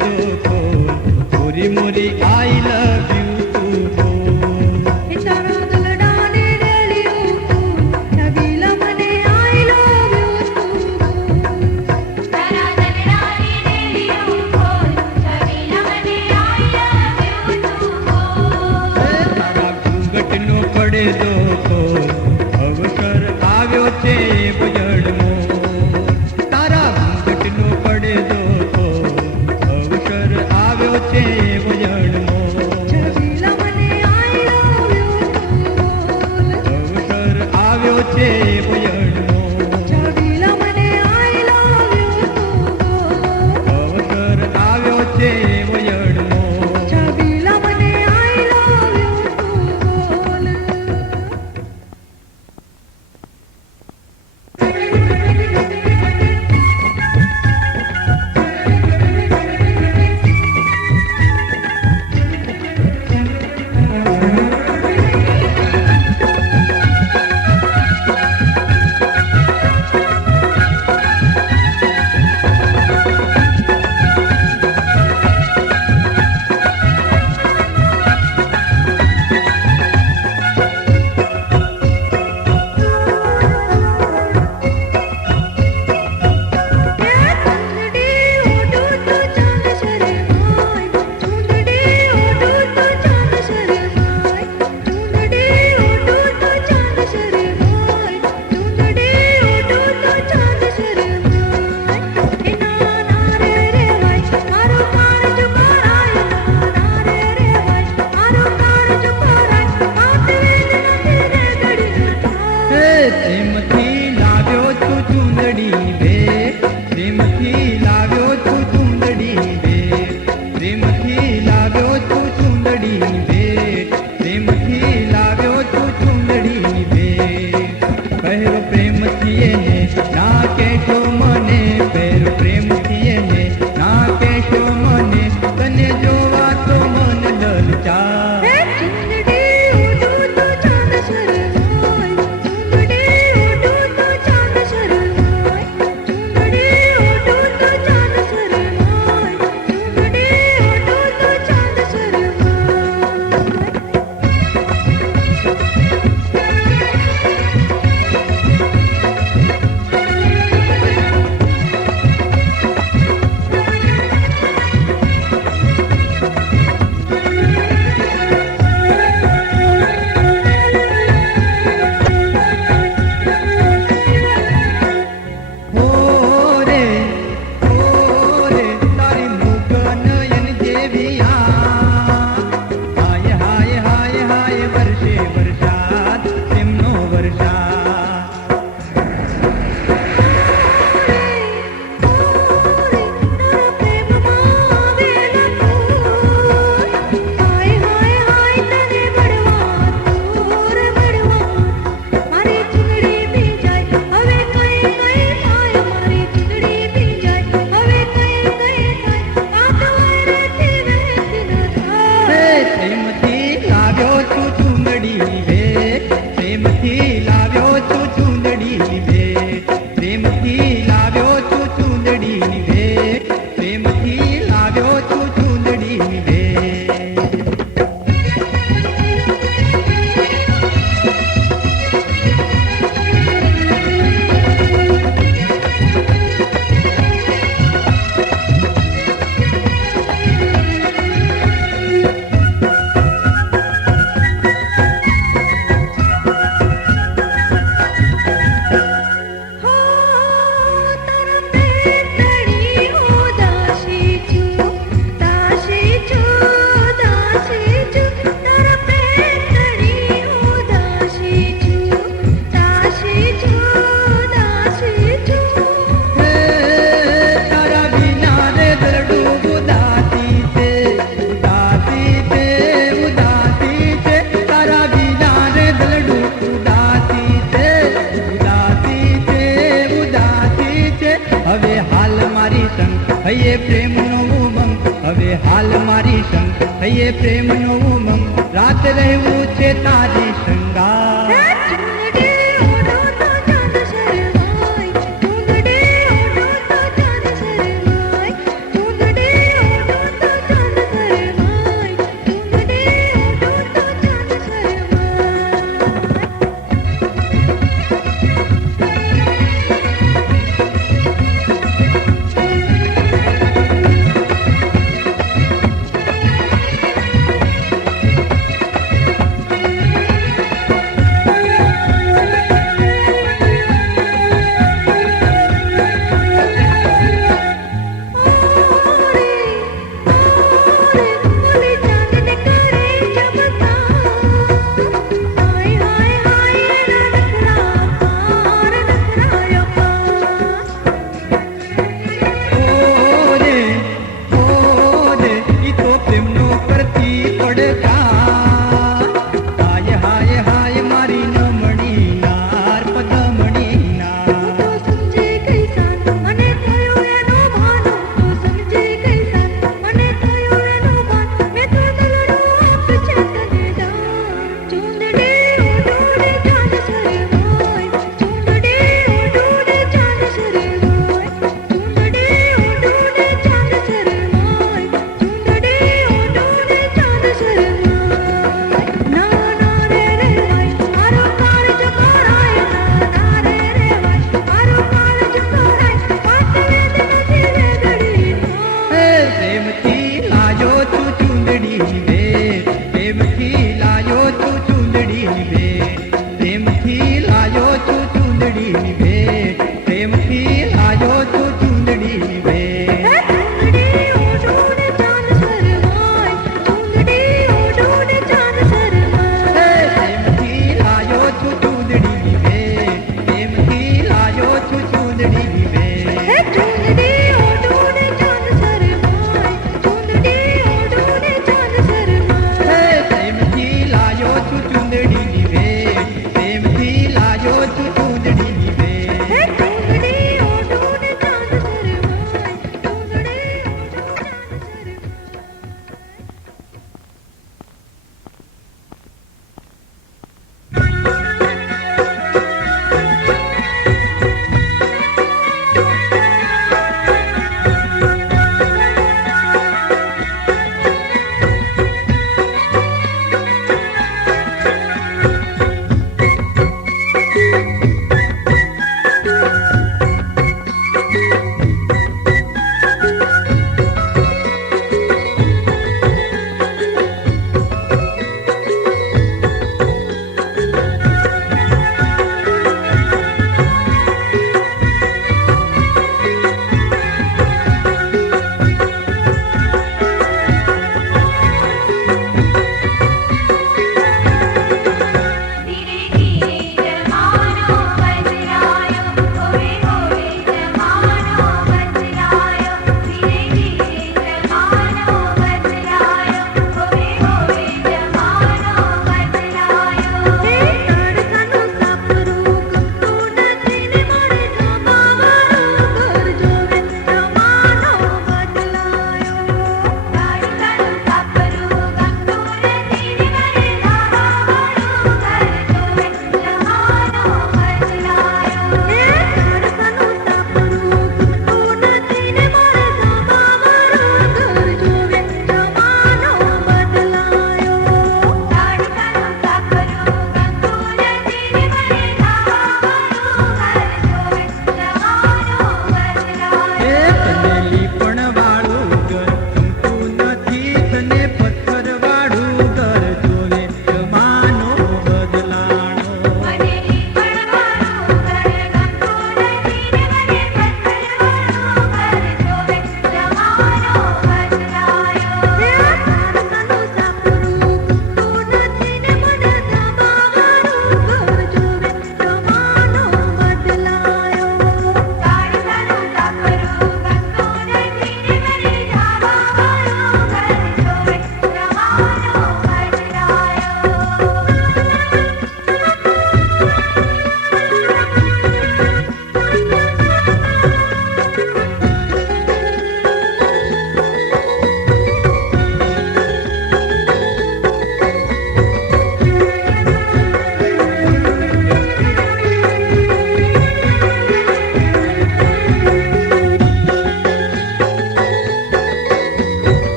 दो खोल, मोरी मोरी I love you तू बोल। तारा दलडाने रेलियो तू छबीला मने आई लव यू तू बोल। तारा दलडाने रेलियो बोल छबीला मने आई लव यू तू बोल। तारा घूंघटनो પડે દો खोल, અવસર આવ્યો છે બજડમો। તારા ઘૂંઘટનો પડે દો खोल, અવસર આવ્યો છે બજડમો। छबीला मने आई लव यू तू बोल। અવસર આવ્યો છે બજડમો। छबीला मने आई लव यू तू बोल। અવસર આવ્યો છે બજડમો। छबीला मने आई लव यू तू बोल। પ્રેમથી લાવ્યો તું ચૂંદડી બે, પ્રેમથી લાવ્યો તું ચૂંદડી બે, પ્રેમથી લાવ્યો તું ચૂંદડી બે, પ્રેમથી લાવ્યો તું ચૂંદડી બે। પહેરો પ્રેમથી એને ના કહેશો મને, પહેરો પ્રેમથી એને ના કહેશો મને, તને જોવા તો મન લલચાય। હૈયે પ્રેમનો ઉમંગ, હવે હાલ મારી સંગ, હૈયે પ્રેમનો ઉમંગ, રાત રહેવું છે તારી સંગાર।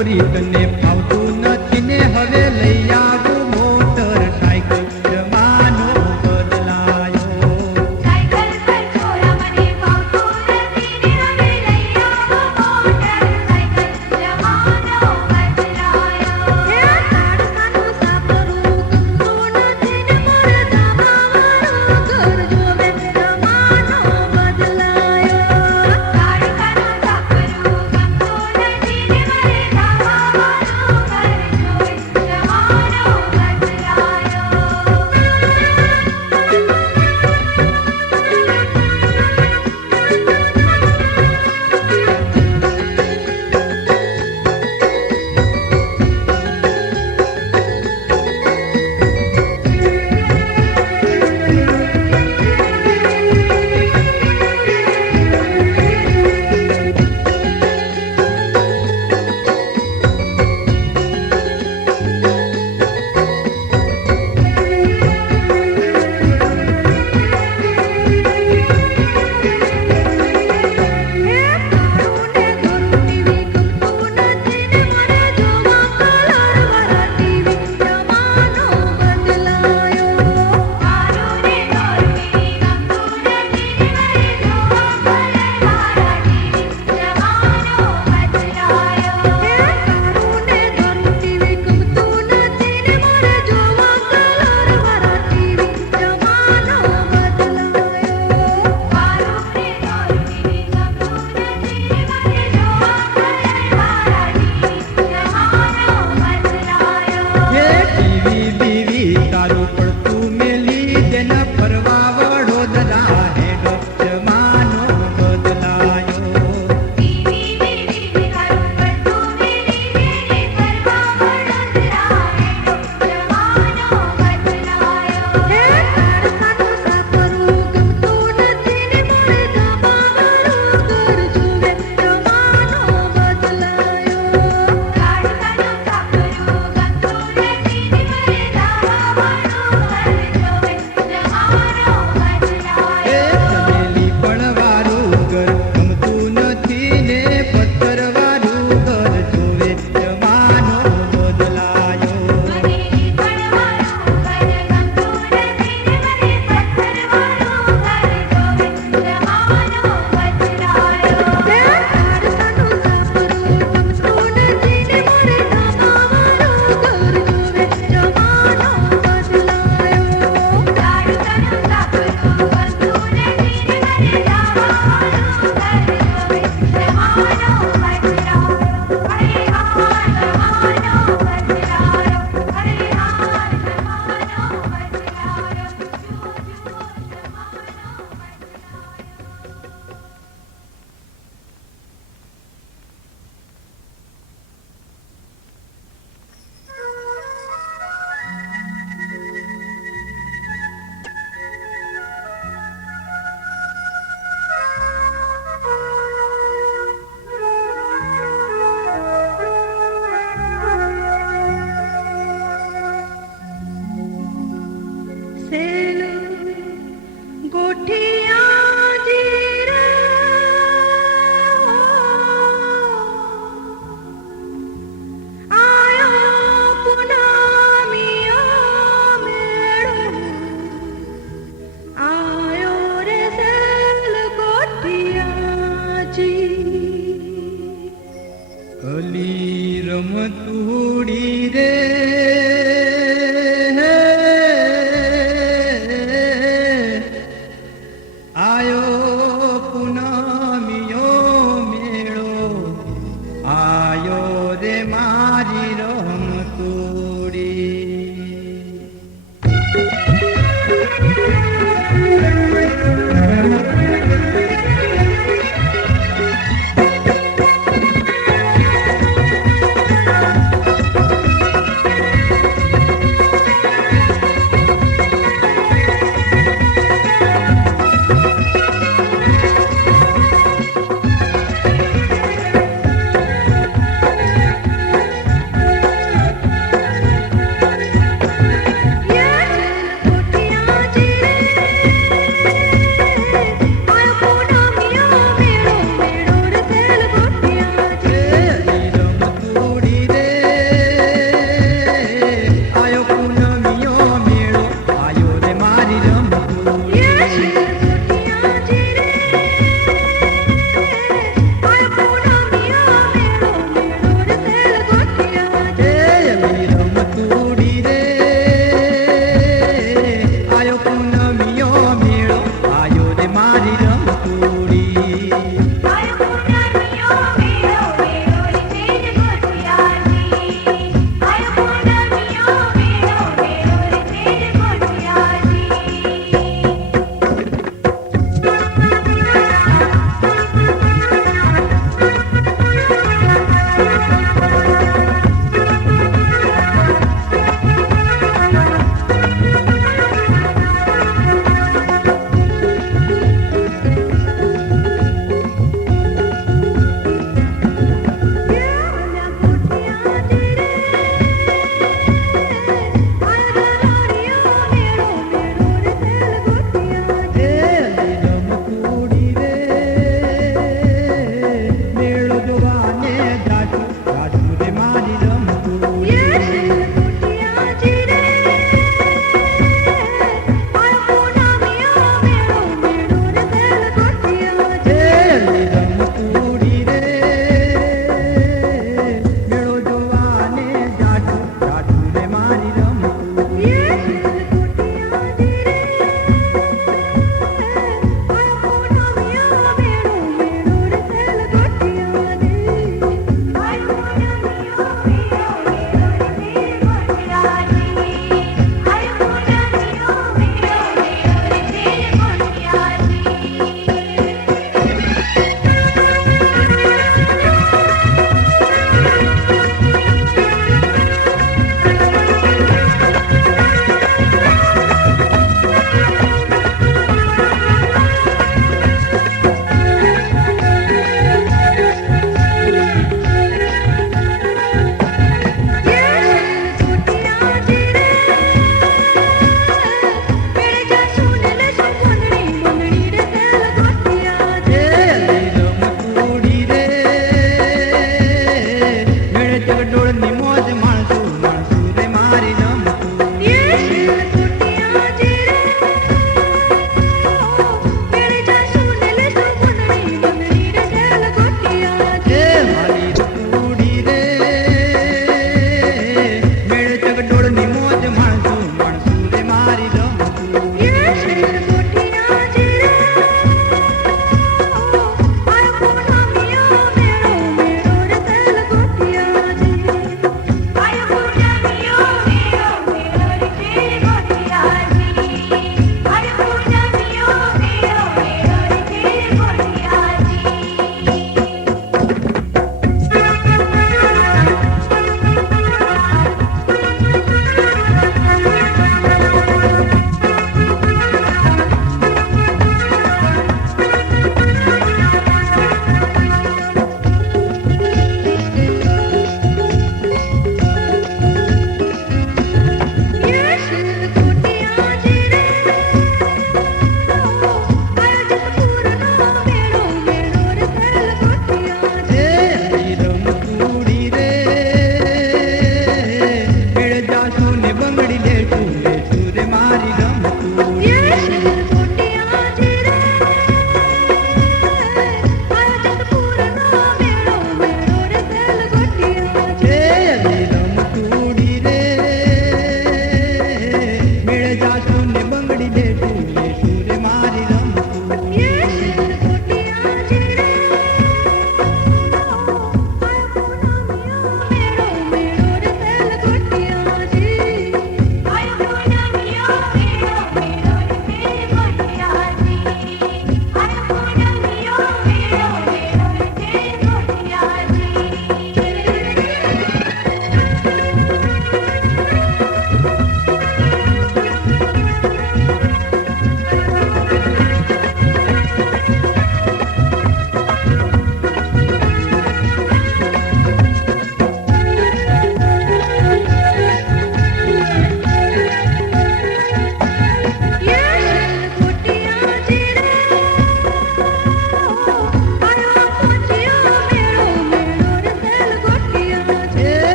ગોરી તને ફાવતું નથી ને હવે લઈ આવું મોટર સાયકલ જમાનો બદલાયો સાયકલ પર છોરા મને ફાવતું નથી ને હવે લઈ આવો મોટર સાયકલ જમાનો બદલાયો હે તાડકાનું સાપરું ગમતું નથી ને મોરે ધાબાવાળું ઘર જોવે જમાનો બદલાયો તાડકાનું સાપરું ગમતું નથી ને મોરે ધાબાવાળું ઘર જોવે જમાનો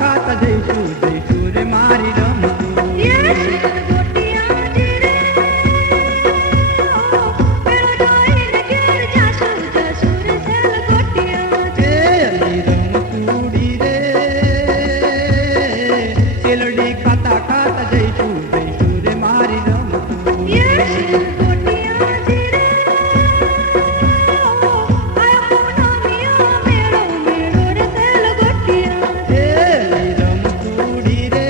ખાતા જઈશું જઈશું રે મારી રમતું એ શેલ ગોટિયાજી રે મેળો ડાળીને ઘેર જાશું જાશું રે શેલ ગોટિયાજી એ રમતુડી રે શેલડી ખાતા ખાતા જઈશું જઈશું રે મારી રમતું એ શેલ ગોટિયાજી રે આયો પૂનમિયો મેળો મેળો રે શેલ ગોટિયાજી એ રમતુડી રે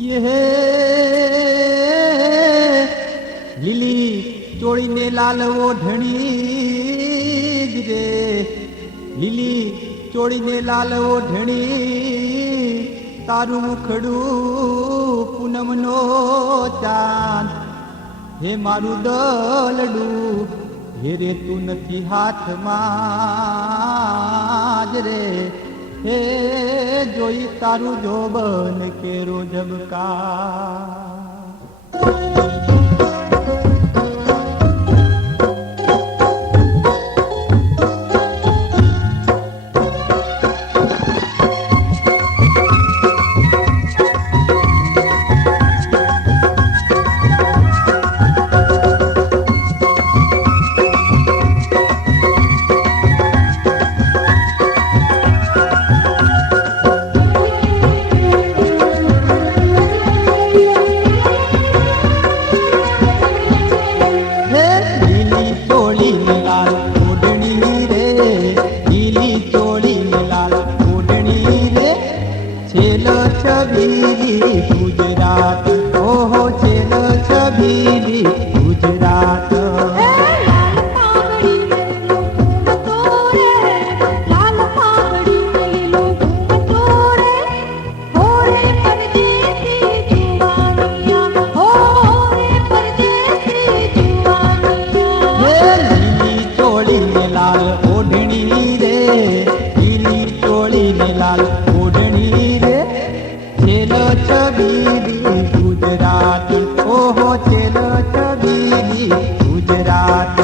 ये લીલી ચોળીને લાલ ઓઢણી જ રે, લીલી ચોળીને લાલ ઓઢણી, તારું મુખડું પૂનમનો ચાંદ, હે મારું દલડું, હે રે તું નથી હાથમાં જ રે, હે જોઈ તારું જોબન કેરો ઝબકા. ગુજરાત, ઓહો છેલ છબીલી ગુજરાત. છબીલી ગુજરાત, ઓહો છેલ છબીલી ગુજરાત.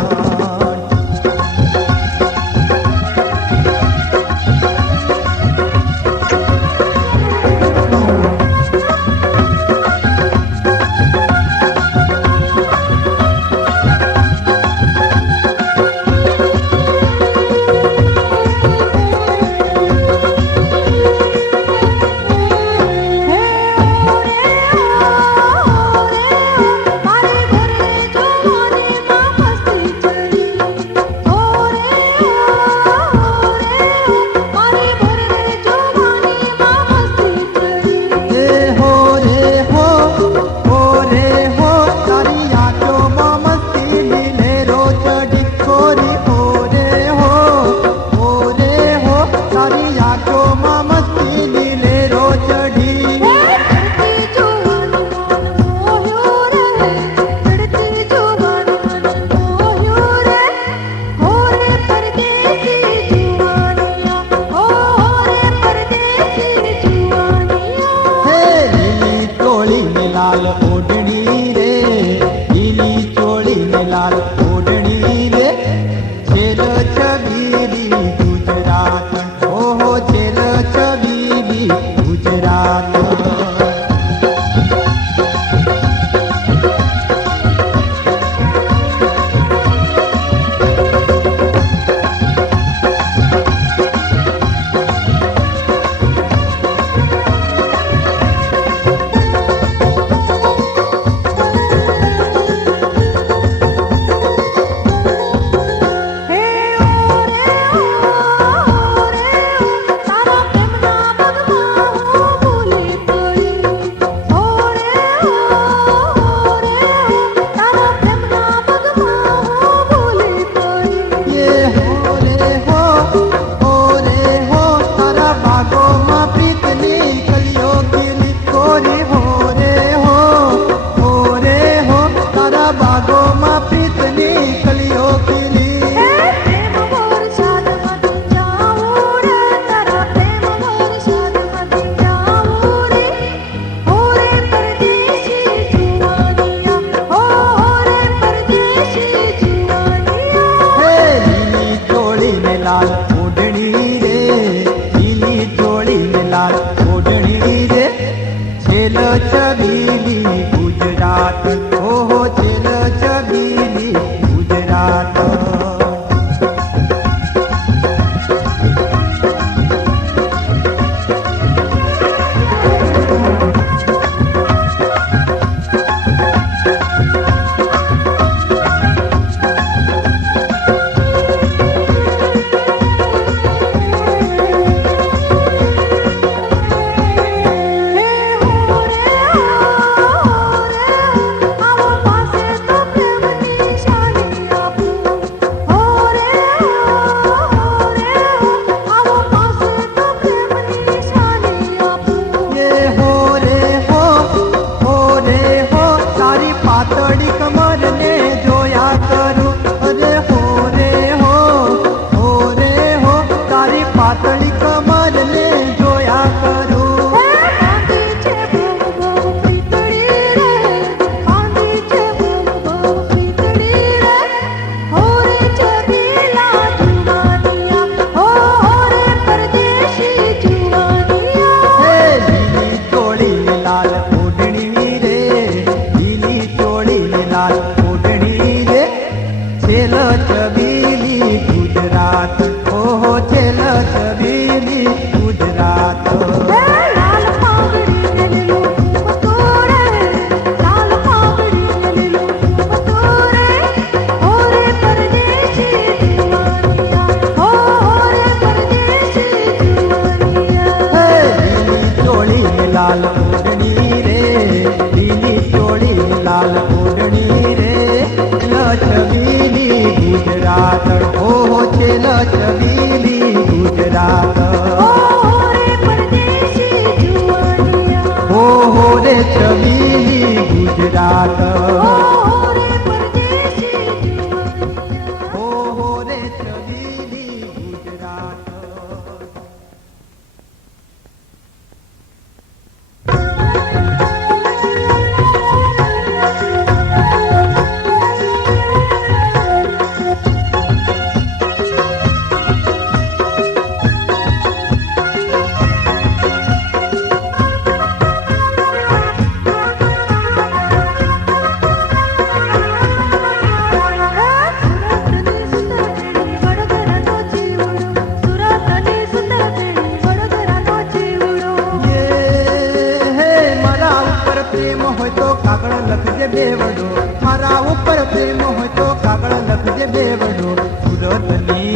લાલ ઓઢણી રે, લીલી ચોળી લાલ ઓઢણી રે, લછબીલી ગુજરાત, ઓહો છે લછબીલી ગુજરાત. ઓહો રે છબીલી ગુજરાત, ઓહો રે છબીલી ગુજરાત. પ્રેમ હોય તો કાગળ લખજે બેવડો, મારા ઉપર પ્રેમ હોય તો કાગળ લખજે બેવડો. સુરતની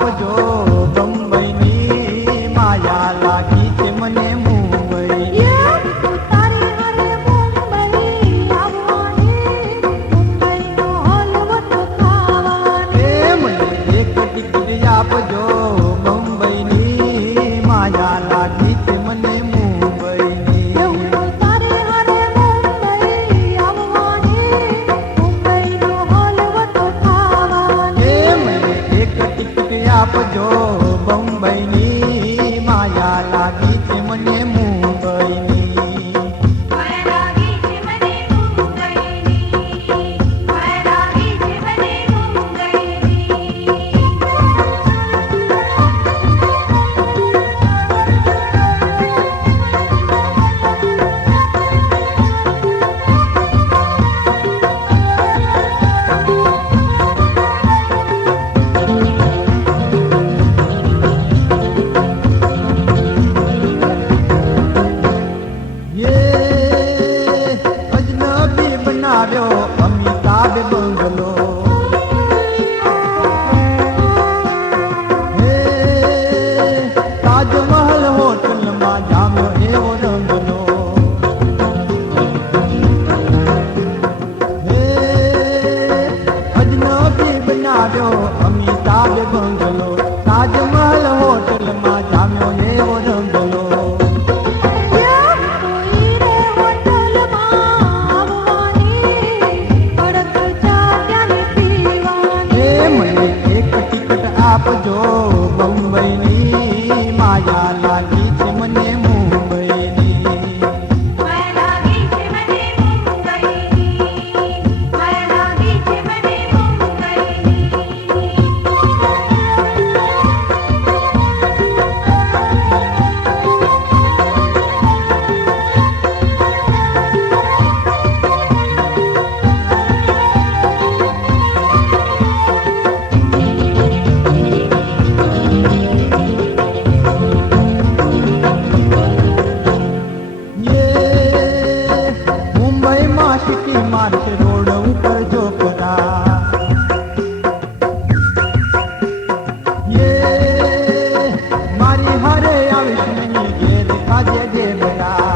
આપજો બંબઈની માયા લાગી છે મને મુંબઈ તારે હારે મુંબઈ આવવાની મુંબઈનો હલવો ખાવાની એ મને એક ટિકિટ આપજો બંબઈની માયા લાગી છે મને મુંબઈની તારે હારે મુંબઈ આવવાની મુંબઈનો હલવો ખાવાની એ મને એક ટિકિટ આપજો બંબઈની માયા લાગી છે મને મુંબઈની માયા લાગી છે મને મુંબઈની માયા લાગી છે મને મુંબઈની ये अजनबी बनाव्यो अमिताभ बंगलो हे ताजमहल होटल માં જામ્યો એવો રંગલો હે અજનબી બનાવ્યો અમિતાભ બંગલો તાજમહલ હોટલ માં જામ્યો એવો રંગલો કોઈ રે હોટલમાં આવવાની કડક ચા ત્યાંની પીવાની એ મને એક ટિકિટ આપજો બંબઈની માયા લાગી છે મને મુંબઈની માયા લાગી છે મને મુંબઈની માયા લાગી છે મને મુંબઈની ये મુંબઈમાં સિટી માર્ચ રોડ ઉપર જોકરા ये મારી હારે આવીશ નહીં ઘેર ખાજે ડેબરા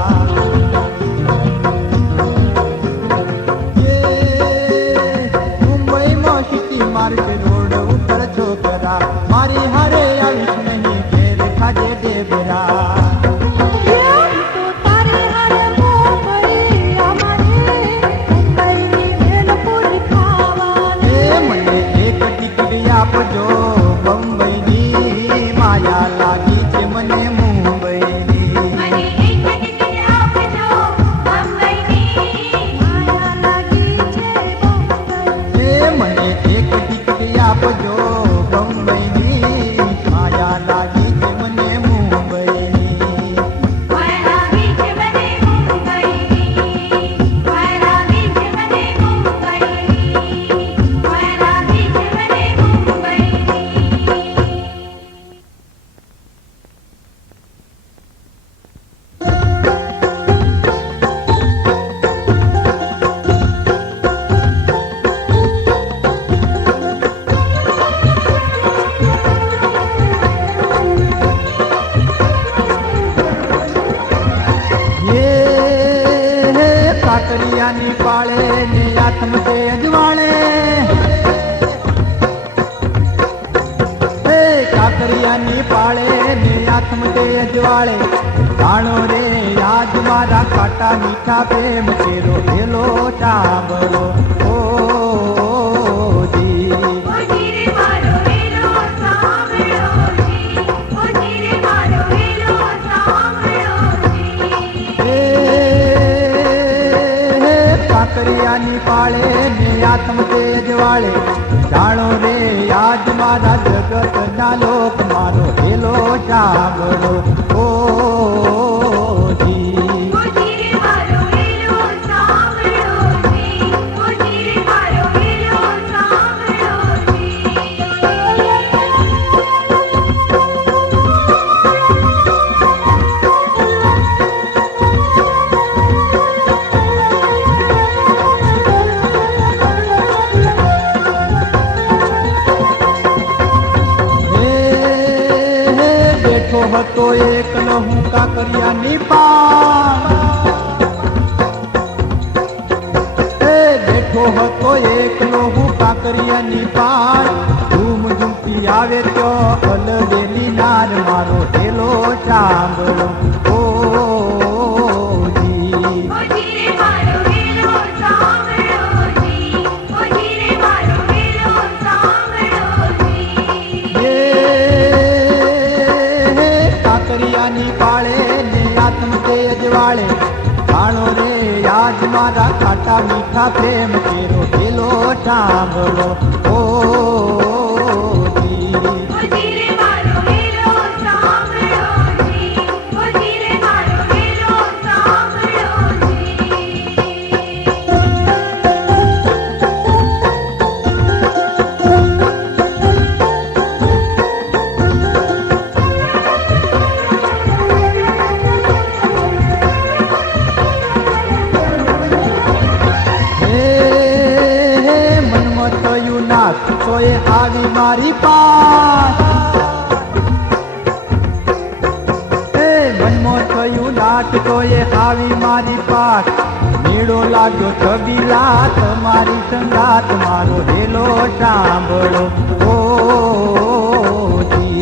ये મુંબઈમાં સિટી માર્ચ રોડ ઉપર જોકરા મારી હારે આવીશ નહીં ઘેર ખાજે ડેબરા તો તારે હારે મુંબઈ આવવાની મુંબઈની ભેલપુરી ખાવાની એ મને એક ટિકિટ આપજો બંબઈની માયા લાગી છે મને મુંબઈની મને એક ટિકિટ આપજો મુંબઈની માયા લાગી છે મુંબઈ એ મને એક ટિકિટ આપજો બંબઈની માયા લાગી છે મને મુંબઈની માયા લાગી છે મને મુંબઈની માયા લાગી છે મને મુંબઈની માયા લાગી છે મને મુંબઈની ये કાકરિયાની પાળે ને આથમ તે અજવાળે હે કાકરિયાની પાળે ને આથમ તે અજવાળે જાણો રે યાદ મારા ખાટા મીઠા પ્રેમ તેરો ભેલો ચાબલો ઓ જી ઓજીરે મારો વેલો સાંભળો જી ઓજીરે મારો વેલો સાંભળો જી હે કાકરિયાની પાળે ને આથમ તે અજવાળે જાણો રે યાદ મારા જગત ના લોક મારો ભેલો ચાબલો ઓ જી ઓજીરે મારો વેલો સાંભળો જી ઓજીરે મારો વેલો સાંભળો જી હે બેઠો હતો એકલો હું કાકરિયાની પાર બેઠો હતો એકલો હું કાકરિયાની પાર ઝૂમ ઝૂમતી આવે તો અલબેલી નાર મારો હેલો સાંભળો ઓ જી કાકરિયાની પાળે ને આત્મ તે અજવાળે જાણો રે આજ મારા ખાટા મીઠા પ્રેમ કેરો પેલો સાંભળો ઓ જી તોય આવી મારી પાસ મનમાં થયું નાટ તોય આવી મારી પાસ મેળો લાગ્યો છબીલા તમારી સંગાત મારો હેલો સાંભળો ઓ જી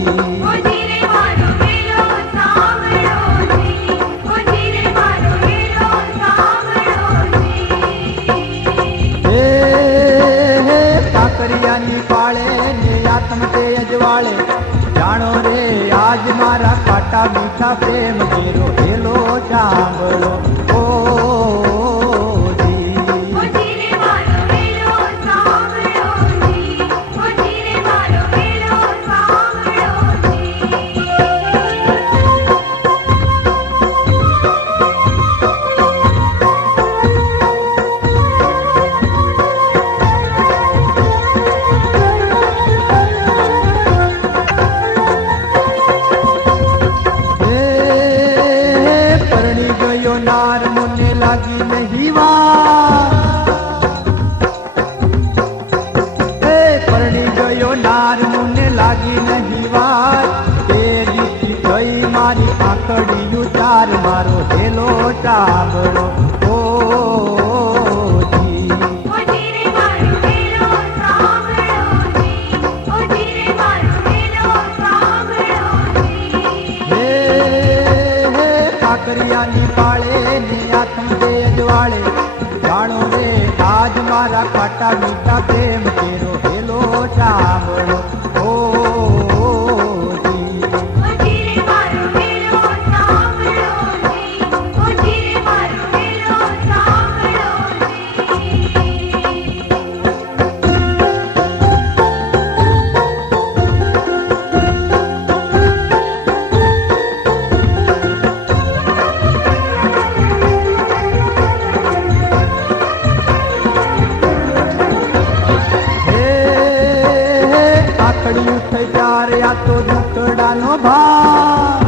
કાકરિયાની પાળે ને આત્મ તે અજવાળે જાણો રે આજ મારા ખાટા મીઠા પ્રેમ કેરો હેલો સાંભળો ઓ જી નાર મને લાગી નહીં પરણી ગયો નાર મને લાગી નહીં વાર તે દીધી થઈ મારી આંખડીયું ચાર મારો હેલો સાંભળો ઓ જી કાકરિયાની પાળે ને આત્મ તે અજવાળે જાણો રે આજ મારા ખાટા મીઠા પ્રેમ કેરો હેલો સાંભળો ઓ જી આખડ્યું થઈ ત્યારે આ તો દુકડાનો ભાર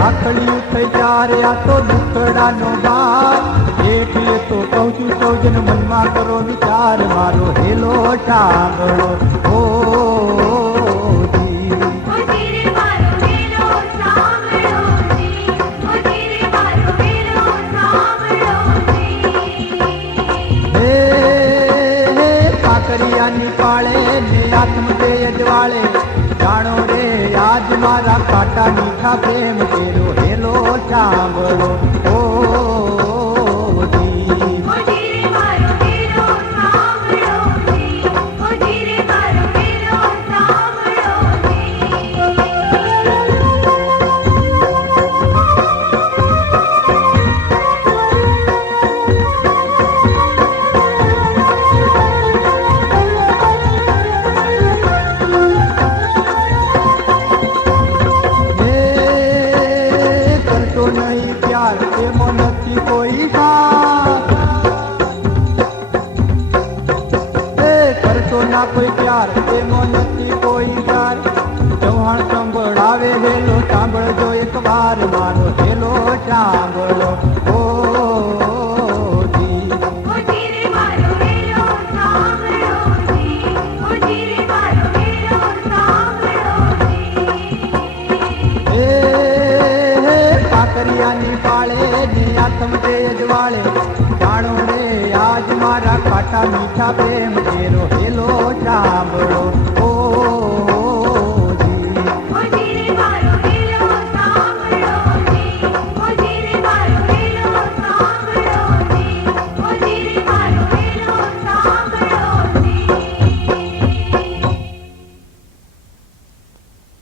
આખડ્યું થઈ ત્યારે આ તો દુકડાનો ભાર એટલે તો કહું છું સૌજન મનમાં કરો વિચાર મારો હેલો સાંભળો ઓ જી કાકરિયાની પાળે ને આત્મ તે અજવાળે જાણો રે આજ મારા ખાટા મીઠા પ્રેમ કેરો હેલો સાંભળો ઓ જી કોઈ પ્યાર એમાં નથી કોઈ ધાર ચૌહાણ સંભળાવે હેલો સાંભળજો એક વાર મારો હેલો સાંભળો ઓ જી મારો હેલો સાંભળો જી મારો હેલો સાંભળો મીઠા પ્રેમ કેરો હેલો સાંભળો